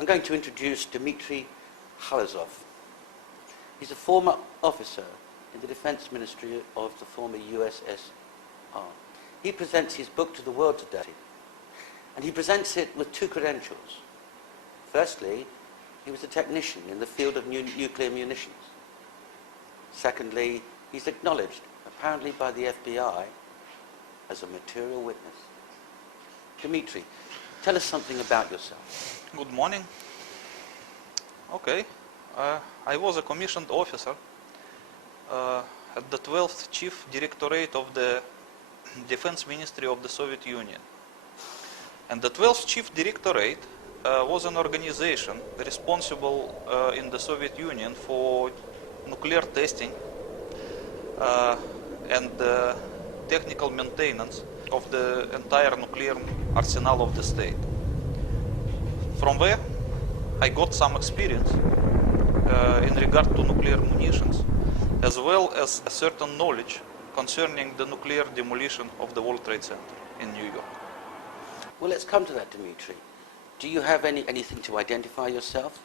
I'm going to introduce Dimitri Khalezov. He's a former officer in the Defense Ministry of the former USSR. He presents his book to the world today, and he presents it with two credentials. Firstly, he was a technician in the field of nuclear munitions. Secondly, he's acknowledged, apparently by the FBI, as a material witness. Dimitri, tell us something about yourself. Good morning. Okay, I was a commissioned officer at the 12th Chief Directorate of the Defense Ministry of the Soviet Union. And the 12th Chief Directorate was an organization responsible in the Soviet Union for nuclear testing and technical maintenance of the entire nuclear arsenal of the state. From there, I got some experience in regard to nuclear munitions, as well as a certain knowledge concerning the nuclear demolition of the World Trade Center in New York. Well, let's come to that, Dimitri. Do you have anything to identify yourself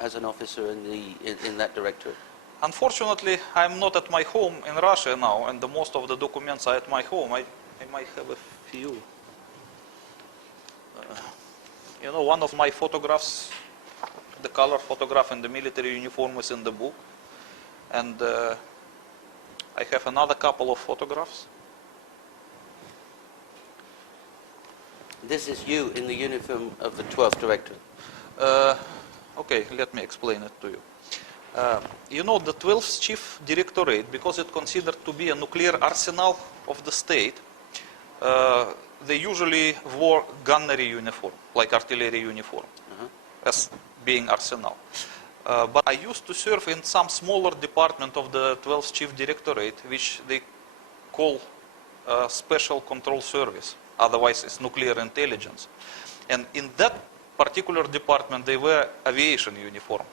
as an officer in that directorate? Unfortunately, I'm not at my home in Russia now, and most of the documents are at my home. I might have a few. You know, one of my photographs, the color photograph in the military uniform, is in the book. And I have another couple of photographs. This is you in the uniform of the 12th Directorate. Okay, let me explain it to you. You know, the 12th Chief Directorate, because it's considered to be a nuclear arsenal of the state, they usually wore gunnery uniform, like artillery uniform, as being arsenal. But I used to serve in some smaller department of the 12th Chief Directorate, which they call Special Control Service. Otherwise, it's nuclear intelligence. And in that particular department, they wear aviation uniform.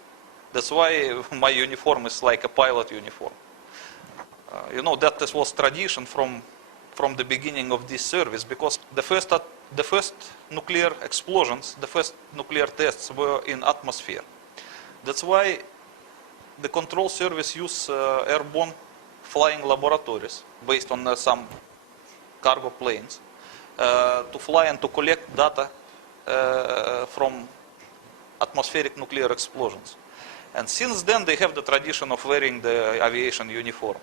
That's why my uniform is like a pilot uniform. You know, that this was tradition from the beginning of this service, because the first nuclear explosions, the first nuclear tests were in atmosphere. That's why the control service use airborne flying laboratories based on some cargo planes to fly and to collect data from atmospheric nuclear explosions. And since then they have the tradition of wearing the aviation uniform.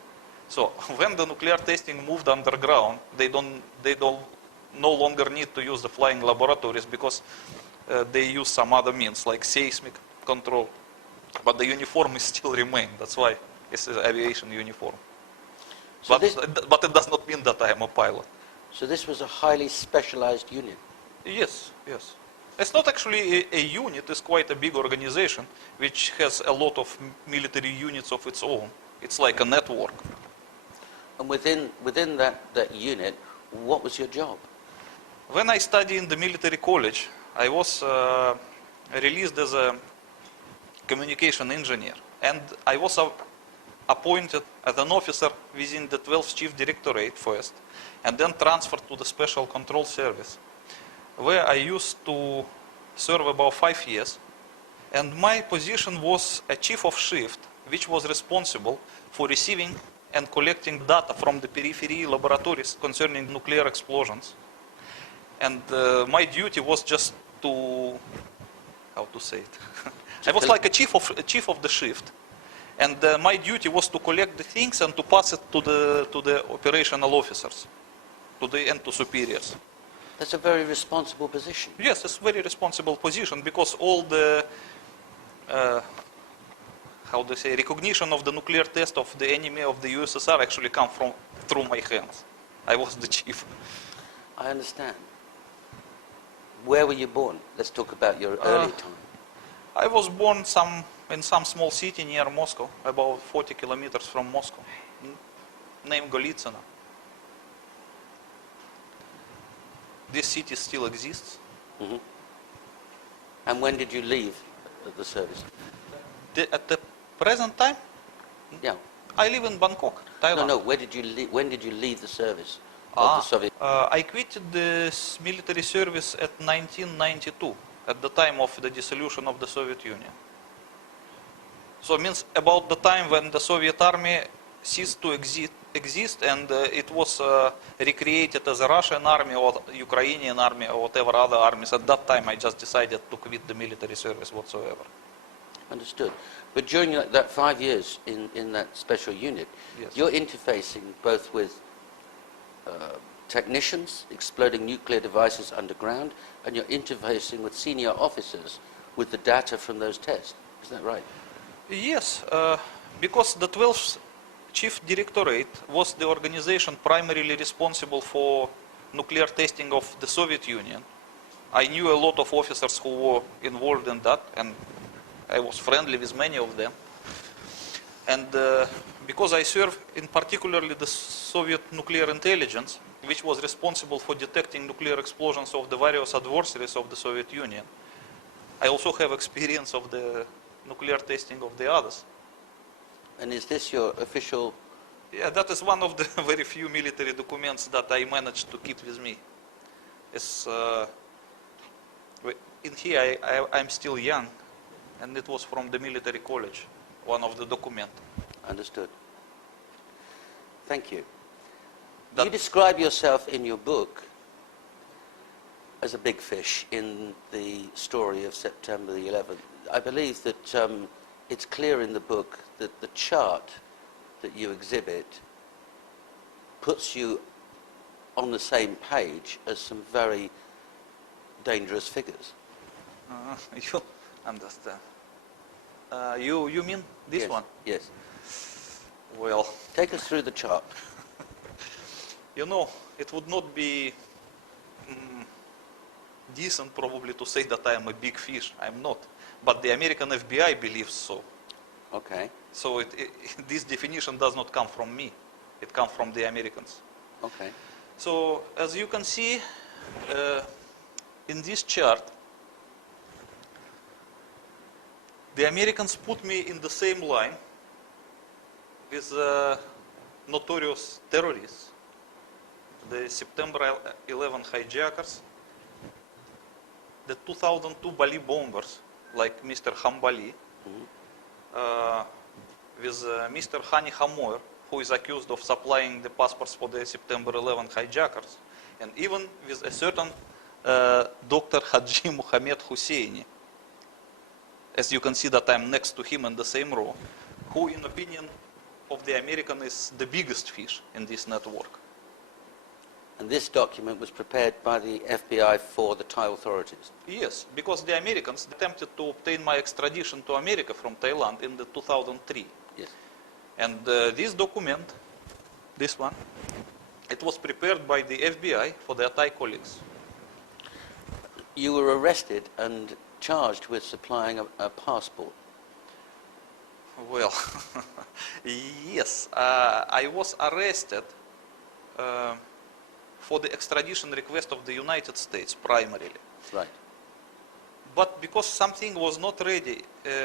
So when the nuclear testing moved underground, they no longer need to use the flying laboratories, because they use some other means like seismic control. But the uniform is still remain. That's why it's an aviation uniform. So but it does not mean that I am a pilot. So this was a highly specialized unit? Yes, yes. It's not actually a unit, it's quite a big organization which has a lot of military units of its own. It's like a network. And within that unit, what was your job? When I studied in the military college, I was released as a communication engineer. And I was appointed as an officer within the 12th Chief Directorate first, and then transferred to the Special Control Service, where I used to serve about 5 years. And my position was a chief of shift, which was responsible for receiving and collecting data from the periphery laboratories concerning nuclear explosions. And my duty was just to, how to say it? I was like a chief of the shift. And my duty was to collect the things and to pass it to the operational officers, and to superiors. That's a very responsible position. Yes, it's a very responsible position, because all the, recognition of the nuclear test of the enemy of the USSR actually come through my hands. I was the chief. I understand. Where were you born? Let's talk about your early time. I was born in some small city near Moscow, about 40 kilometers from Moscow, named Golitsino. This city still exists. Mm-hmm. And when did you leave the service? At the present time? Yeah. I live in Bangkok, Thailand. No, when did you leave the service of the Soviet? I quitted this military service at 1992. at the time of the dissolution of the Soviet Union. So it means about the time when the Soviet army ceased to exist and it was recreated as a Russian army or Ukrainian army or whatever other armies. At that time I just decided to quit the military service whatsoever. Understood. But during that 5 years in that special unit, Yes. you're interfacing both with technicians exploding nuclear devices underground, and you're interfacing with senior officers with the data from those tests. Is that right? Yes, because the 12th Chief Directorate was the organization primarily responsible for nuclear testing of the Soviet Union. I knew a lot of officers who were involved in that, and I was friendly with many of them. And because I served in particularly the Soviet nuclear intelligence, which was responsible for detecting nuclear explosions of the various adversaries of the Soviet Union, I also have experience of the nuclear testing of the others. And is this your official... Yeah, that is one of the very few military documents that I managed to keep with me. It's, in here I'm still young, and it was from the military college, one of the documents. Understood. Thank you. You describe yourself in your book as a big fish in the story of September the 11th. I believe that it's clear in the book that the chart that you exhibit puts you on the same page as some very dangerous figures. You understand. You mean this Yes, one? Yes. Well, Take us through the chart. you know, it would not be decent probably to say that I am a big fish. I'm not. But the American FBI believes so. Okay. So this definition does not come from me. It comes from the Americans. Okay. So as you can see in this chart, the Americans put me in the same line with notorious terrorists, the September 11 hijackers, the 2002 Bali bombers, like Mr. Hambali, with Mr. Hani Hamoir, who is accused of supplying the passports for the September 11 hijackers, and even with a certain Dr. Haji Mohammed Husseini. As you can see that I'm next to him in the same row, who in opinion of the American is the biggest fish in this network. And this document was prepared by the FBI for the Thai authorities. Yes, because the Americans attempted to obtain my extradition to America from Thailand in the 2003. Yes. And this document, this one, it was prepared by the FBI for their Thai colleagues. You were arrested and charged with supplying a passport. Well, yes, I was arrested for the extradition request of the United States primarily. Right. But because something was not ready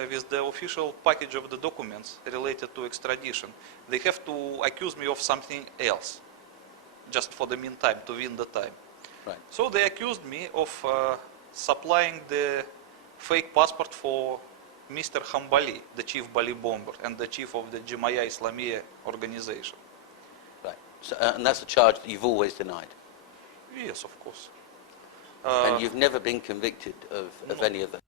with the official package of the documents related to extradition, they have to accuse me of something else, just for the meantime, to win the time. Right. So they accused me of supplying the fake passport for Mr. Hambali, the chief Bali bomber and the chief of the Jemaya Islamiyah organization. Right. So, and that's a charge that you've always denied. Yes, of course. And you've never been convicted of No. any of them.